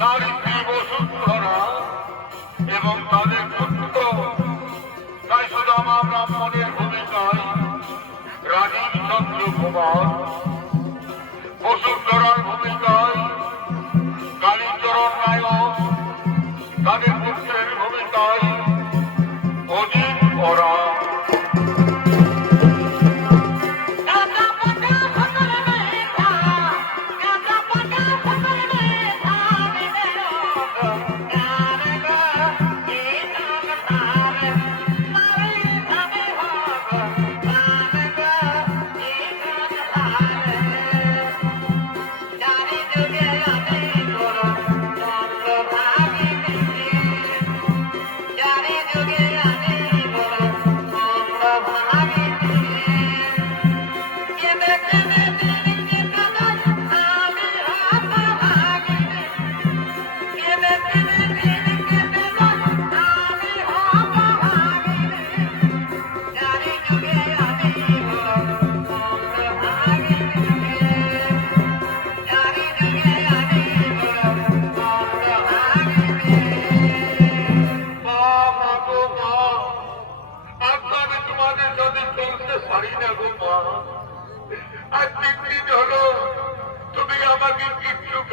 তার স্ত্রী বসুন্ধরা এবং তাদের পুত্র, তাই সুদামা ব্রাহ্মণের ভূমিকায় রাজীব চন্দ্র কুমার বসুন্ধরার ভূমিকায়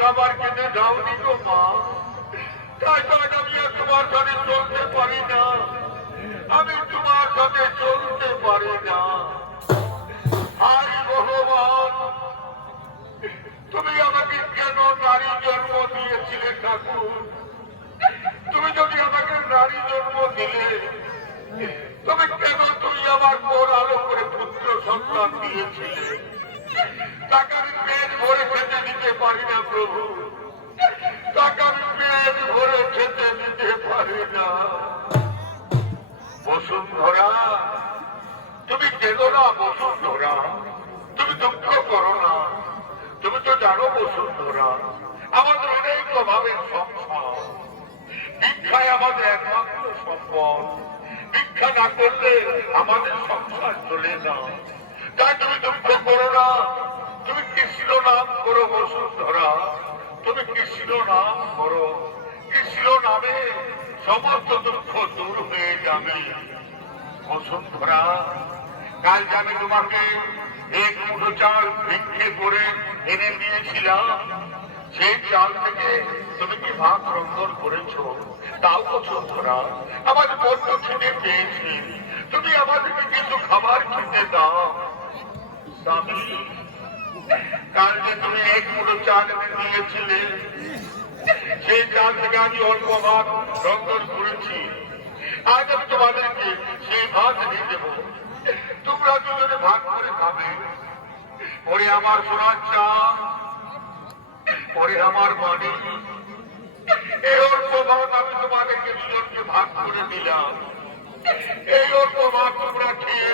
খাবার খেতে দাওনি গো মা। তাই তো আমি আর তোমার সাথে চলতে পারি না। আমি তোমার সাথে চলতে পারি না। হারি ভগবান, তুমি আমাকে কেন নারী জন্ম দিয়েছিলে ঠাকুর? তুমি যদি আমাকে নারী জন্ম দিলে তুমি কেন তুমি আমার পর আলো করে পুত্র সন্তান দিয়েছিলে? প্রভু তাকে পেট ভরে খেতে দিতে পারি না। বসুন্ধরা, তুমি কেঁদো না বসুন্ধরা। তুমি দুঃখ করো না। তুমি তো জানো বসুন্ধরা, আমাদের এটাই প্রভাবের সংসার ভিক্ষায় আমাদের একমাত্র সম্পদ। ভিক্ষা না করলে আমাদের সংসার চলে না। তাই তুমি দুঃখ করো না। কৃষ্ণ নাম করো বসুন্ধরা? তুমি কৃষ্ণ নাম করো? কৃষ্ণ নামে সমস্ত দুঃখ দূর হয়ে যাবে? বসুন্ধরা, কাল আমি তোমাকে এক মুঠো চাল ভিক্ষে করে এনে দিয়েছিলাম, সেই চাল থেকে তুমি কি ভাত রন্ধন করেছ? তাও বসুন্ধরা, আমার বড্ড খেতে পেয়েছি। তুমি আমাদেরকে কিছু খাবার খেতে দাও। স্বামী কাল যে তুমি এক মুঠো চাল এনে দিয়েছিলে, সেই চাল থেকে আমি অল্প ভাত রন্ধন করেছি। আজ আমি তোমাদেরকে সেই ভাত দিয়ে দেবো। তোমরা দুজনে ভাগ করে খাবে। ওরে আমার সোনার চাল ওরে আমার মানি এই অল্প ভাত আমি তোমাদেরকে দুজনকে ভাগ করে দিলাম। এই অল্প ভাত তোমরা খেয়ে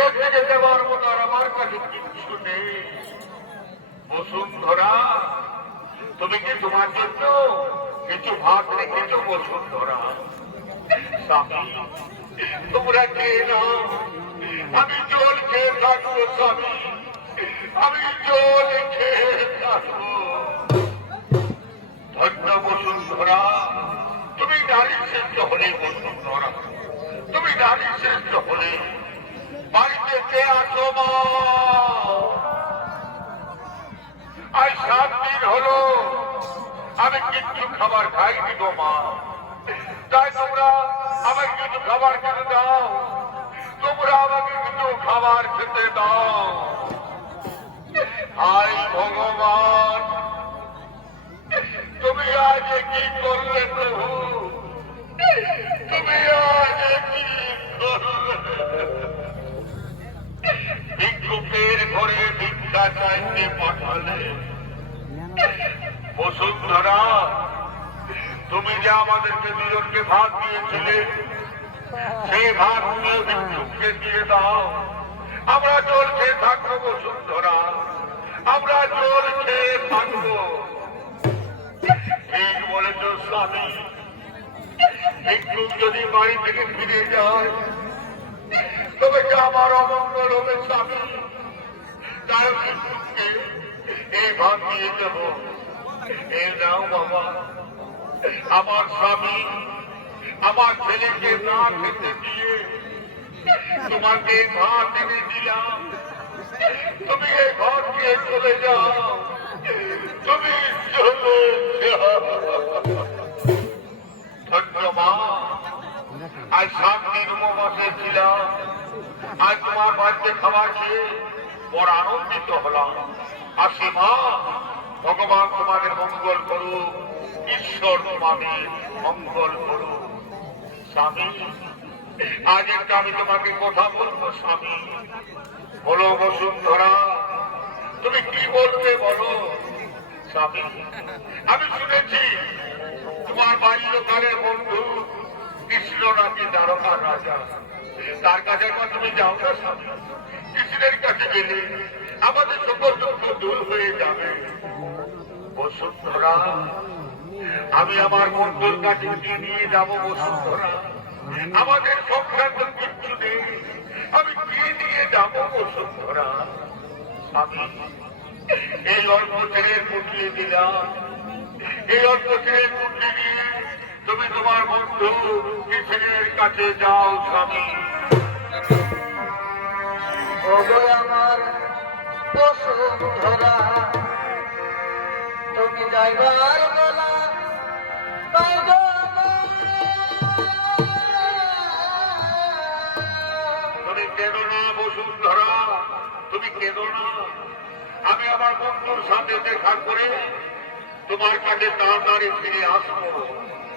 এর থেকে দেওয়ার মতো আর আমার কাছে নেই বসুন্ধরা, তুমি কি তোমার জন্য কিছু ভাত রেখেছো, বসুন্ধরা? তোমরা খেয়ে নাও আমি জল খেয়ে থাকব, স্বামী। আমি জল খেয়ে থাকব। ধন্য বসুন্ধরা, তুমি নারী শ্রেষ্ঠ হলে বসুন্ধরা। তুমি নারী শ্রেষ্ঠ হলে বাড়িতে আসো মা? আজ সাত দিন হলো আমি কিচ্ছু খাবার খাইনি গো মা। তাই তোমরা আমাকে কিছু খাবার খেতে দাও। তোমরা আমাকে কিছু খাবার খেতে দাও। হাই ভগবান, তুমি আজ কি করলে প্রভু? তুমি আজ বসুন্ধরা তুমি যে আমাদেরকে দুজনকে ভাত দিয়েছিলে সেই ভাত নিয়ে ভিক্ষুককে দিয়ে দাও। আমরা খেয়ে থাকব বসুন্ধরা আমরা খেয়ে থাকব। ঠিক বলেছ স্বামী। ভিক্ষুক যদি বাড়ি থেকে ফিরে যায়, তবে কি আমার অমঙ্গল হবে স্বামী ভিক্ষুককে এই ভাত দিয়ে দেবো। আমার স্বামী আমার ছেলেকে না খেতে দিয়ে তোমাকে ভাত এনে দিলাম। তুমি এই ঘর দিয়ে চলে যাও। তুমি চলে আজ সাত দিন উপবাসে ছিলাম। আজ তোমার বাড়িতে খাবার খেয়ে বড় আনন্দিত হলাম। আসি মা ভগবান তোমাদের মঙ্গল করুক, ঈশ্বর তোমাদের মঙ্গল করুক। স্বামী, আজ আমি তোমাকে কথা বলব, স্বামী। বলো বসুন্ধরা, তুমি কি বলবে বলো? স্বামী, আমি শুনেছি তোমার বাল্যকালের বন্ধু কৃষ্ণ নাকি দ্বারকার রাজা। তার কাছে তুমি যাও না, স্বামী। কৃষ্ণের কাছে গেলে আমাদের সকল দুঃখ দূর হয়ে যাবে। বসুন্ধরা, আমি আমার কাছে উঠিয়ে নিয়ে যাব বসুন্ধরা। আমাদের সংক্রান্ত কিচ্ছু নেই। আমি কি নিয়ে যাব বসুন্ধরা? স্বামী এই অল্প ছেলের পুটিয়ে দিলাম। এই অল্প ছেলের পুটিয়ে দিয়ে তুমি তোমার বন্ধু কৃষ্ণের কাছে যাও, স্বামী। আমার বসুন্ধরা। তুমি যাইবার বেলা তাই গো তুমি কেঁদো না বসুন্ধরা তুমি কেঁদো না। আমি আমার বন্ধুর সাথে দেখা করে তোমার কাছে তাড়াতাড়ি ফিরে আসব।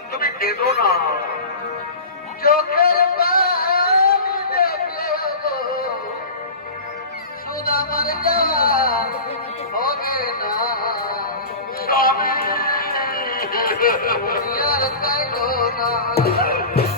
তুমি কেঁদো না। চোখের শুধু